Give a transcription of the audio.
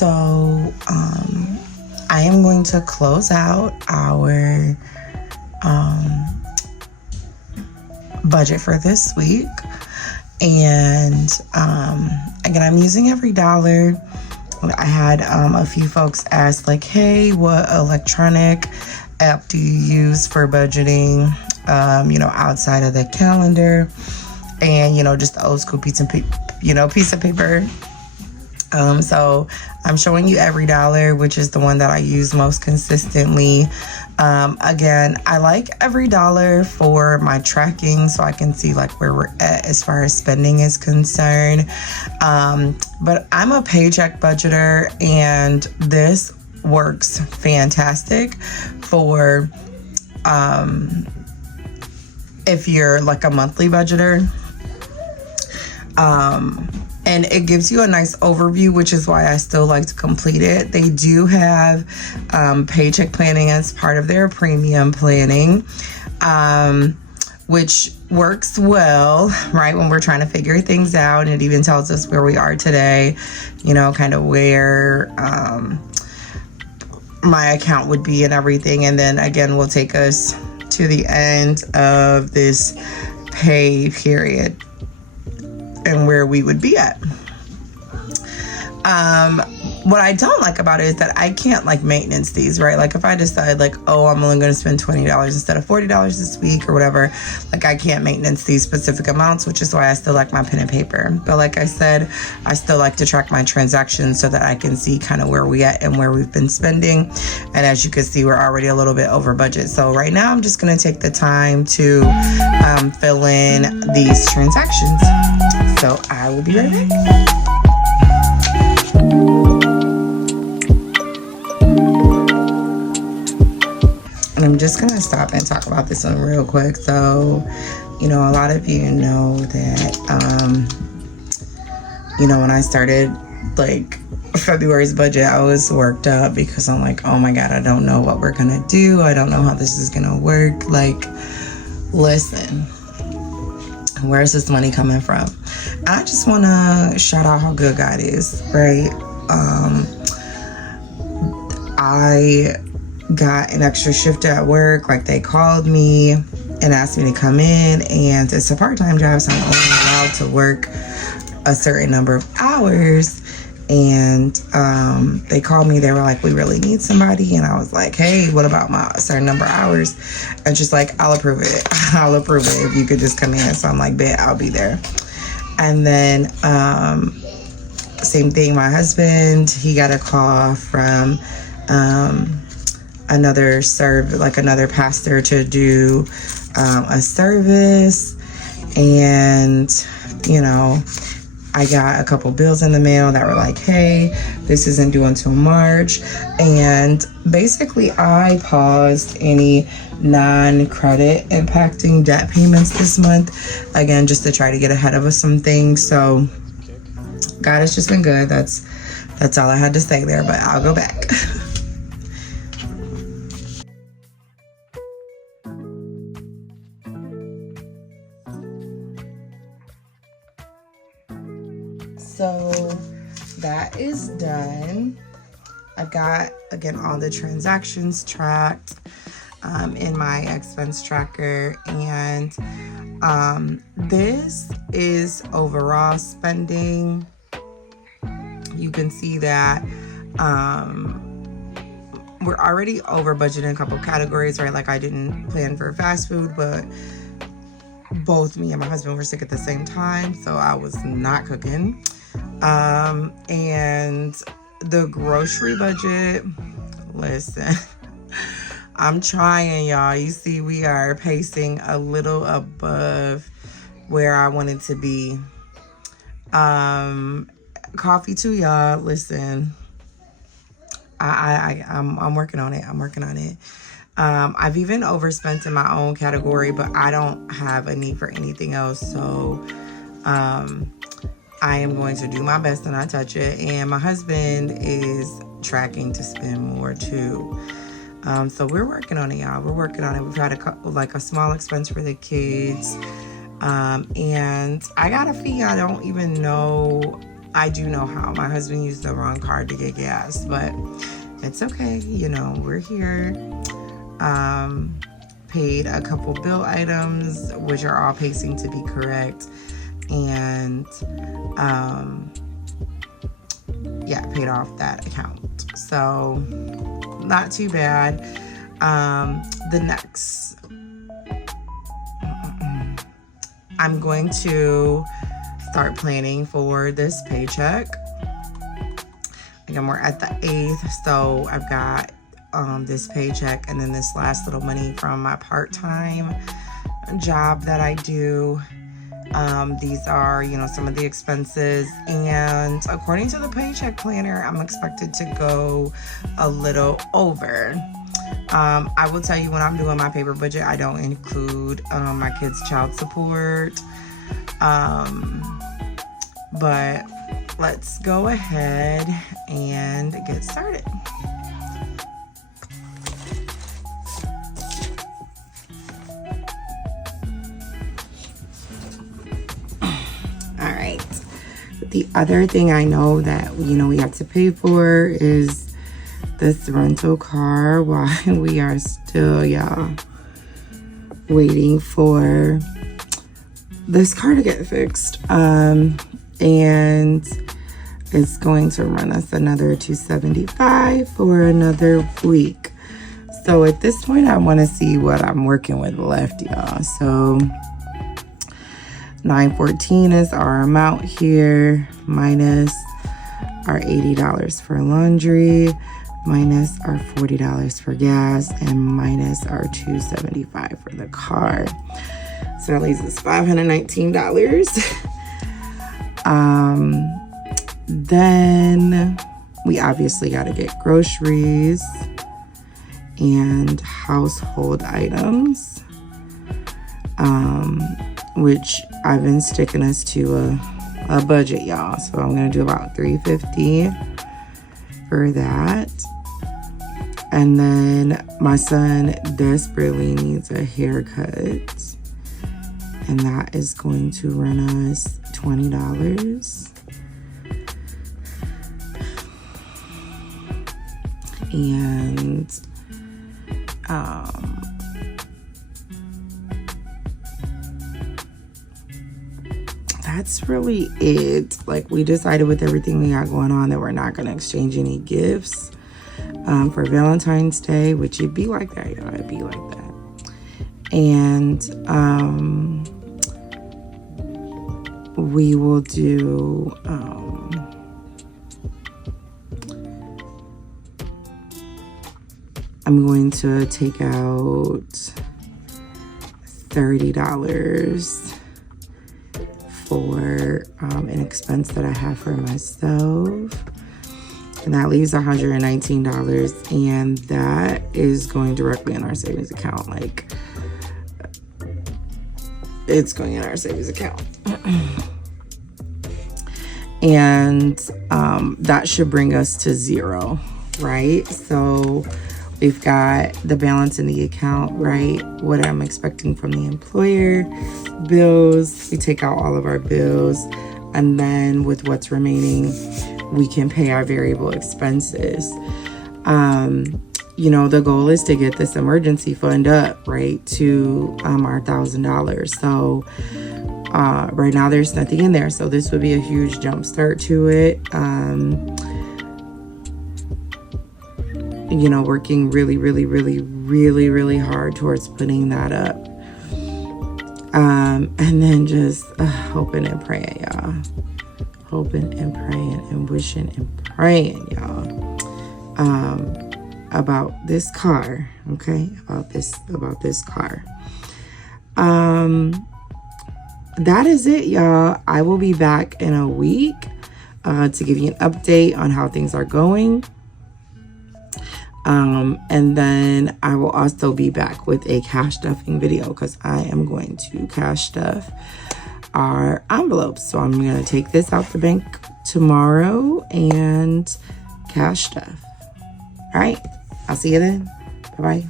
So I am going to close out our budget for this week. And again, I'm using Everydollar. I had a few folks ask like, hey, what electronic app do you use for budgeting, outside of the calendar and, just the old school piece of paper. So I'm showing you Everydollar, which is the one that I use most consistently. Again, I like Everydollar for my tracking so I can see like where we're at as far as spending is concerned. But I'm a Paycheck budgeter, and this works fantastic for if you're like a monthly budgeter. And it gives you a nice overview, which is why I still like to complete it. They do have paycheck planning as part of their premium planning, which works well, right, when we're trying to figure things out. And it even tells us where we are today, kind of where my account would be and everything. And then again, will take us to the end of this pay period and where we would be at. What I don't like about it is that I can't like maintenance these, right? Like if I decide like, oh, I'm only going to spend $20 instead of $40 this week or whatever, like I can't maintenance these specific amounts, which is why I still like my pen and paper. But like I said, I still like to track my transactions so that I can see kind of where we at and where we've been spending. And as you can see, we're already a little bit over budget. So right now I'm just going to take the time to fill in these transactions. So I will be right back. And I'm just gonna stop and talk about this one real quick. So, a lot of you know that, when I started like February's budget, I was worked up because I'm like, oh my God, I don't know what we're gonna do. I don't know how this is gonna work. Like, listen, where's this money coming from? I just wanna shout out how good God is, right? I got an extra shift at work. Like they called me and asked me to come in, and it's a part-time job, so I'm only allowed to work a certain number of hours. And they called me, they were like, we really need somebody. And I was like, hey, what about my certain number of hours? And just like, I'll approve it. I'll approve it if you could just come in. So I'm like, bet, I'll be there. And then same thing, my husband, he got a call from another pastor to do a service. And I got a couple bills in the mail that were like, hey, this isn't due until March. And basically I paused any non-credit impacting debt payments this month, again, just to try to get ahead of some things. So God has just been good. That's all I had to say there, but I'll go back. So that is done. I've got, again, all the transactions tracked in my expense tracker. And this is overall spending. You can see that we're already over budget in a couple categories, right? Like I didn't plan for fast food, but both me and my husband were sick at the same time, so I was not cooking. And the grocery budget, listen, I'm trying, y'all. You see, we are pacing a little above where I wanted to be. Coffee too, y'all. Listen, I'm working on it. I've even overspent in my own category, but I don't have a need for anything else. So, I am going to do my best to not touch it. And my husband is tracking to spend more too. So we're working on it, y'all. We're working on it. We've had a small expense for the kids. And I got a fee. I don't even know I do know how. My husband used the wrong card to get gas, but it's okay. You know, we're here. Paid a couple bill items, which are all pacing to be correct. And, yeah, paid off that account. So, not too bad. The next, I'm going to start planning for this paycheck. Again, we're at the 8th, so I've got this paycheck and then this last little money from my part-time job that I do. These are, you know, some of the expenses, and according to the paycheck planner, I'm expected to go a little over. I will tell you, when I'm doing my paper budget, I don't include my kids' child support. But let's go ahead and get started. All right. The other thing I know that, you know, we have to pay for is this rental car while we are still, y'all, waiting for this car to get fixed. And it's going to run us another $275 for another week. So at this point, I want to see what I'm working with left, y'all. So $914 is our amount here, minus our $80 for laundry, minus our $40 for gas, and minus our $275 for the car. So that leaves us $519. Then we obviously got to get groceries and household items, which I've been sticking us to a budget, y'all. So I'm gonna do about $350 for that. And then my son desperately needs a haircut, and that is going to run us $20. And that's really it. Like, we decided with everything we got going on that we're not going to exchange any gifts for Valentine's Day, which it'd be like that, y'all. It'd be like that. And we will do I'm going to take out $30 for an expense that I have for myself, and that leaves $119, and that is going directly in our savings account. Like, it's going in our savings account. And that should bring us to zero, right? So we've got the balance in the account, right? What I'm expecting from the employer, bills, we take out all of our bills, and then with what's remaining, we can pay our variable expenses. You know, the goal is to get this emergency fund up, right, to our $1,000. So right now there's nothing in there, so this would be a huge jump start to it. You know, working really hard towards putting that up. And then just hoping and praying, y'all. Hoping and praying and wishing and praying, y'all. About this car, okay? About this car. That is it, y'all. I will be back in a week to give you an update on how things are going. And then I will also be back with a cash stuffing video, because I am going to cash stuff our envelopes. So I'm going to take this out the bank tomorrow and cash stuff. All right. I'll see you then. Bye-bye.